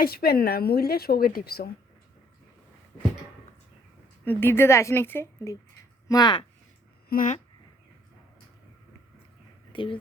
আসবেন না মুইলে শোকে টিপস দিদি তো আসি নাকছে মা মা দিদি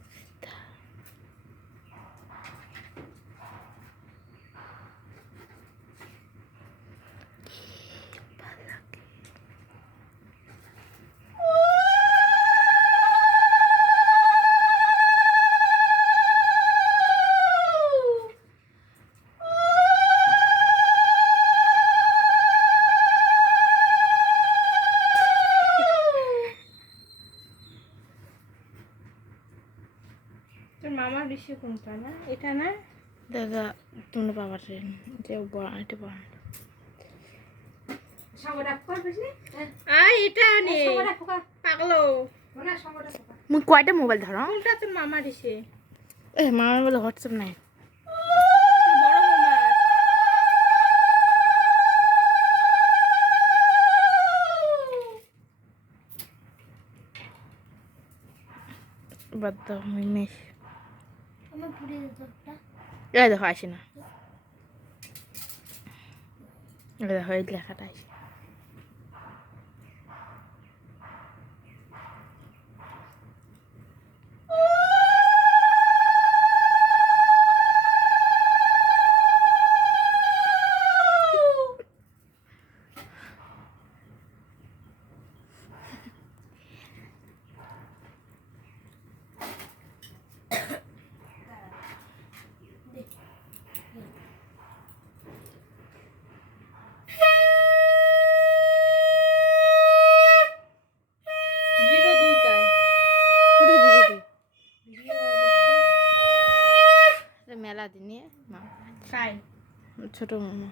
তোর মামার বেশি কোনটা না এটা না দাদা তোমরা বাবার যে এটা বড় এটা নে পাগলো মুই কয়টা মোবাইল ধরো কোনটা তোর মামার এসে এ মামার বলে হোয়াটসঅ্যাপ নাই বড় মামা বাদ দাও মিমেশ আমার পুড়ে যেত একটা এই দেখো আসি না এই দেখো এই লেখাটা আসি জিরো দুই কায় মেলা দিনে মা কায় ছোট মামা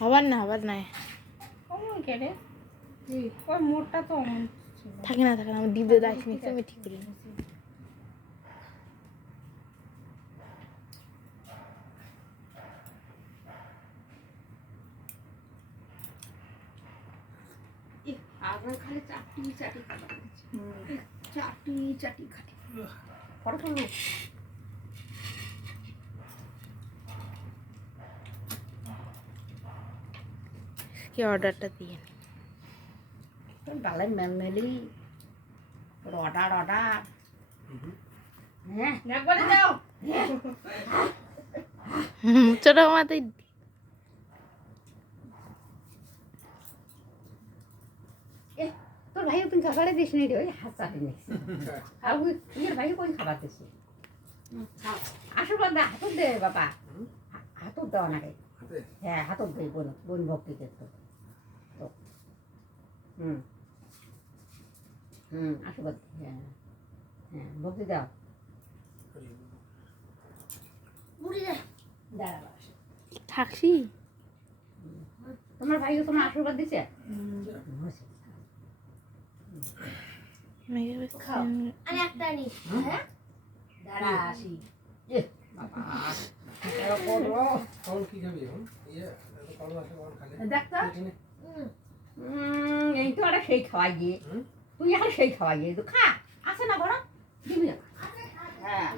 হবার না হবার নাই অমন কে রে ওই মোটটা তো অমন ছিল থাকে না আমার দিদি দাদা আসি নাকছে আমি ঠিক করি আবার খালি চাটি চাটি চাটি চাটি খাই ফটো তুলো কি অর্ডারটা দিয়ে ডালের মেলি অর্ডার অর্ডার হ্যাঁ একবারে দাও ছোট মামাতেই তোর ভাই তুমি খাবারে দিস নি রে ওই হাসা দিনে আর ওই ইয়ের ভাই কোন খাবার দিছে আশীর্বাদ দে হাতত দে বাবা হাতত দাও না রে হ্যাঁ হাতত দে বোন বোন ভক্তি করতো হুম হুম আশীর্বাদ হ্যাঁ হ্যাঁ ভক্তি দাও বুড়ি দে দাঁড়া থাকছি তোমার ভাইকে তোমার আশীর্বাদ দিছে আমি একটা নি হ্যাঁ দাঁড়া আসি এ বাবা দেখতো এই তো ওরা সেই খাওয়াই দিয়ে তুই এখন সেই খাওয়াই দিয়ে তো খা আছে না বড় দিবি না হ্যাঁ